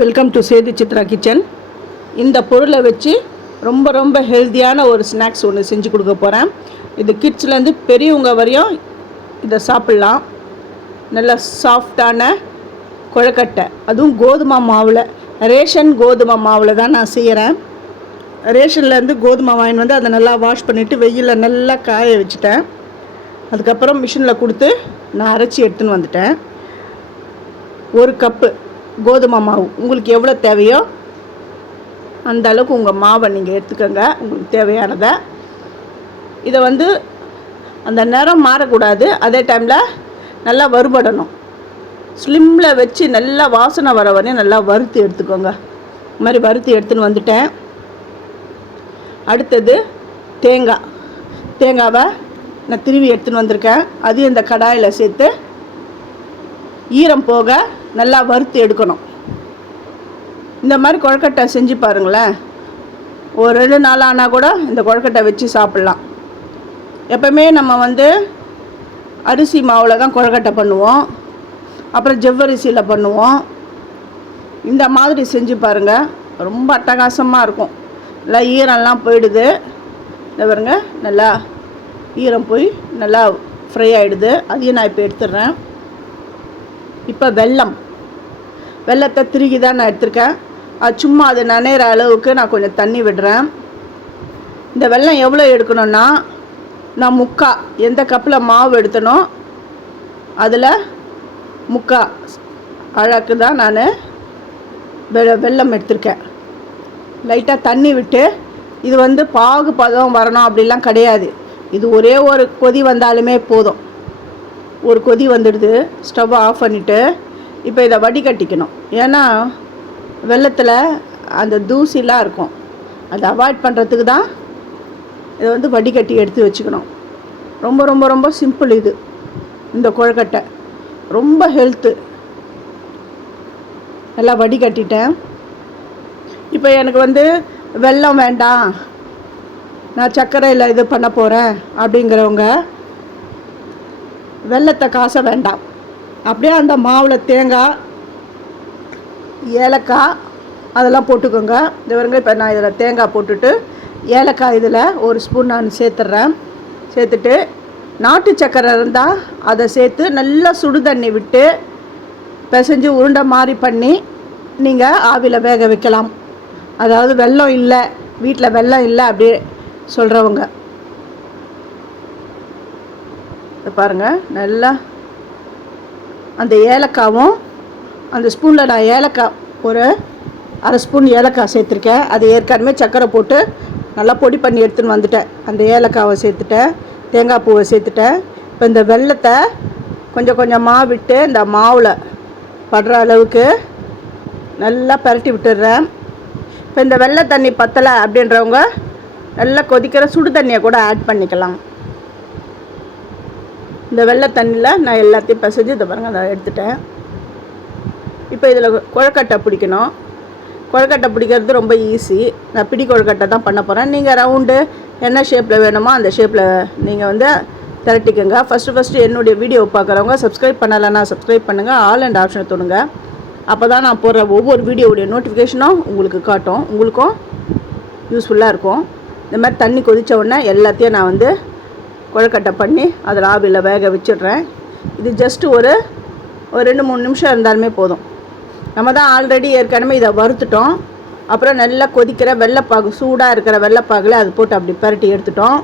Welcome to Sethu Chitra kitchen இந்த பொருளை வச்சு ரொம்ப ரொம்ப ஹெல்த்தியான ஒரு ஸ்நாக்ஸ் ஒன்று செஞ்சு கொடுக்க போகிறேன் இது கிட்ஸ்லேருந்து பெரியவங்க வரையும் இதை சாப்பிட்லாம். நல்ல சாஃப்டான கொழக்கட்டை. அதுவும் கோதுமை மாவில் ரேஷன் கோதுமை மாவில் தான் நான் செய்கிறேன் ரேஷன்லேருந்து கோதுமை வாங்கிட்டு வந்து அதை நல்லா வாஷ் பண்ணிவிட்டு வெயிலில் நல்லா காய வச்சுட்டேன். அதுக்கப்புறம் மிஷினில் கொடுத்து நான் அரைச்சி எடுத்துன்னு வந்துட்டேன். ஒரு கப்பு கோதுமை மாவு. உங்களுக்கு எவ்வளோ தேவையோ அந்த அளவுக்கு உங்கள் மாவை நீங்கள் எடுத்துக்கோங்க. உங்களுக்கு தேவையானதை. இதை வந்து அந்த நிறம் மாறக்கூடாது. அதே டைமில் நல்லா வறுபடணும். ஸ்லிம்மில் வச்சு நல்லா வாசனை வர வரையும் நல்லா வறுத்து எடுத்துக்கோங்க. இது மாதிரி வறுத்து எடுத்துன்னு வந்துட்டேன். அடுத்தது தேங்காய். தேங்காவை நான் திருவி எடுத்துன்னு வந்திருக்கேன். அதையும் இந்த கடாயில் சேர்த்து ஈரம் போக நல்லா வறுத்து எடுக்கணும். இந்த மாதிரி கொழுக்கட்டை செஞ்சு பாருங்களேன். ஒரு ரெண்டு நாள் ஆனால் கூட இந்த கொழுக்கட்டை வச்சு சாப்பிட்லாம். எப்பவுமே நம்ம வந்து அரிசி மாவில் தான் கொழுக்கட்டை பண்ணுவோம். அப்புறம் ஜவ்வரிசியில் பண்ணுவோம். இந்த மாதிரி செஞ்சு பாருங்கள் ரொம்ப அட்டகாசமாக இருக்கும். நல்லா ஈரம்லாம் போயிடுது. இந்த பாருங்க நல்லா ஈரம் போய் நல்லா ஃப்ரை ஆகிடுது அதையும் நான் இப்போ எடுத்துடுறேன். இப்போ வெல்லம் வெள்ளத்தை திருகி தான் நான் எடுத்திருக்கேன். அது சும்மா அது நனைகிற அளவுக்கு நான் கொஞ்சம் தண்ணி விடுறேன். இந்த வெல்லம் எவ்வளோ எடுக்கணும்னா நான் முக்கா எந்த கப்பில் மாவு எடுத்தனோ அதில் முக்கா அழகு தான் நான் வெ வெல்லம் எடுத்திருக்கேன். லைட்டாக தண்ணி விட்டு இது வந்து பாகு பதம் வரணும் அப்படிலாம் கிடையாது. இது ஒரே ஒரு கொதி வந்தாலுமே போதும். ஒரு கொதி வந்துடுது ஸ்டவ் ஆஃப் பண்ணிவிட்டு இப்போ இதை வடிகட்டிக்கணும் ஏன்னா வெள்ளத்தில் அந்த தூசிலாம் இருக்கும். அதை அவாய்ட் பண்ணுறதுக்கு தான் இதை வந்து வடிகட்டி எடுத்து வச்சுக்கணும். ரொம்ப ரொம்ப ரொம்ப சிம்பிள் இது இந்த கொழுக்கட்டை. ரொம்ப ஹெல்த்து நல்லா வடிகட்டிட்டேன் இப்போ எனக்கு வந்து வெல்லம் வேண்டாம். நான் சர்க்கரையில் இது பண்ண போகிறேன் அப்படிங்கிறவங்க வெள்ளத்தை காசை வேண்டாம். அப்படியே அந்த மாவில் தேங்காய் ஏலக்காய் அதெல்லாம் போட்டுக்கோங்க. இது வருங்க இப்போ நான் இதில் தேங்காய் போட்டுட்டு ஏலக்காய் இதில் ஒரு ஸ்பூன் நான் சேர்த்துட்றேன் சேர்த்துட்டு நாட்டு சக்கரை இருந்தால் அதை சேர்த்து நல்லா சுடு தண்ணி விட்டு பிசைஞ்சு உருண்டை மாதிரி பண்ணி நீங்கள் ஆவியில் வேக வைக்கலாம். அதாவது வெல்லம் இல்லை வீட்டில் வெல்லம் இல்லை அப்படி சொல்கிறவங்க பாருங்கள் நல்லா அந்த ஏலக்காவும் அந்த ஸ்பூனில் நான் ஏலக்காய் ஒரு அரை ஸ்பூன் ஏலக்காய் சேர்த்துருக்கேன். அது ஏற்கனவே சர்க்கரை போட்டு நல்லா பொடி பண்ணி எடுத்துன்னு வந்துட்டேன். அந்த ஏலக்காவை சேர்த்துட்டேன். தேங்காய் பூவை சேர்த்துட்டேன். இப்போ இந்த வெள்ளத்தை கொஞ்சம் கொஞ்சமாக விட்டு இந்த மாவில் படுற அளவுக்கு நல்லா பரட்டி விட்டுடுறேன். இப்போ இந்த வெள்ளை தண்ணி பத்தலை அப்படின்றவங்க நல்லா கொதிக்கிற சுடு தண்ணியை கூட ஆட் பண்ணிக்கலாம். இந்த வெள்ளை தண்ணியில் நான் எல்லாத்தையும் பிசைஞ்சு இதை பாருங்கள் அதை எடுத்துட்டேன். இப்போ இதில் கொழக்கட்டை பிடிக்கணும். கொழக்கட்டை பிடிக்கிறது ரொம்ப ஈஸி நான் பிடி கொழக்கட்டை தான் பண்ண போகிறேன் நீங்கள் ரவுண்டு என்ன ஷேப்பில் வேணுமோ அந்த ஷேப்பில் நீங்கள் வந்து திரட்டிக்கோங்க. ஃபஸ்ட்டு ஃபஸ்ட்டு என்னுடைய வீடியோ பார்க்குறவங்க சப்ஸ்கிரைப் பண்ணலைன்னா சப்ஸ்கிரைப் பண்ணுங்கள் ஆல் அண்ட் ஆப்ஷனை தொடுங்க. அப்போ தான் நான் போடுற ஒவ்வொரு வீடியோவுடைய நோட்டிஃபிகேஷனும் உங்களுக்கு காட்டும். உங்களுக்கும் யூஸ்ஃபுல்லாக இருக்கும். இந்த மாதிரி தண்ணி கொதித்த உடனே எல்லாத்தையும் நான் வந்து கொழுக்கட்டை பண்ணி அதில் ஆவியில் வேக வச்சிடுறேன். இது ஜஸ்ட்டு ஒரு ஒரு ரெண்டு மூணு நிமிஷம் இருந்தாலுமே போதும். நம்ம தான் ஆல்ரெடி ஏற்கனவே இதை வறுத்துட்டோம். அப்புறம் நல்லா கொதிக்கிற வெள்ளைப்பாகு சூடாக இருக்கிற வெள்ளைப்பாகுல அது போட்டு அப்படி பரட்டி எடுத்துட்டோம்.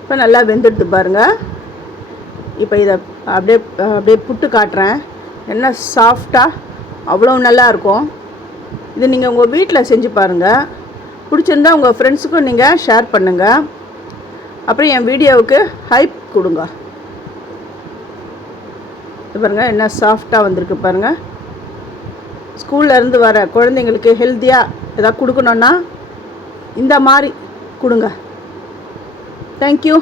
இப்போ நல்லா வெந்துடுது பாருங்கள் இப்போ இதை அப்படியே அப்படியே புட்டு காட்டுறேன். என்ன சாஃப்டாக அவ்வளோ நல்லா இருக்கும். இது நீங்கள் உங்கள் வீட்டில் செஞ்சு பாருங்கள் பிடிச்சிருந்தா உங்கள் ஃப்ரெண்ட்ஸுக்கும் நீங்கள் ஷேர் பண்ணுங்கள் அப்புறம் என் வீடியோவுக்கு ஹைப் கொடுங்க. இது பாருங்கள் என்ன சாஃப்டாக வந்திருக்கு பாருங்கள் ஸ்கூல்ல இருந்து வர குழந்தைங்களுக்கு ஹெல்த்தியாக எதாவது கொடுக்கணுன்னா இந்த மாதிரி கொடுங்க. தேங்க்யூ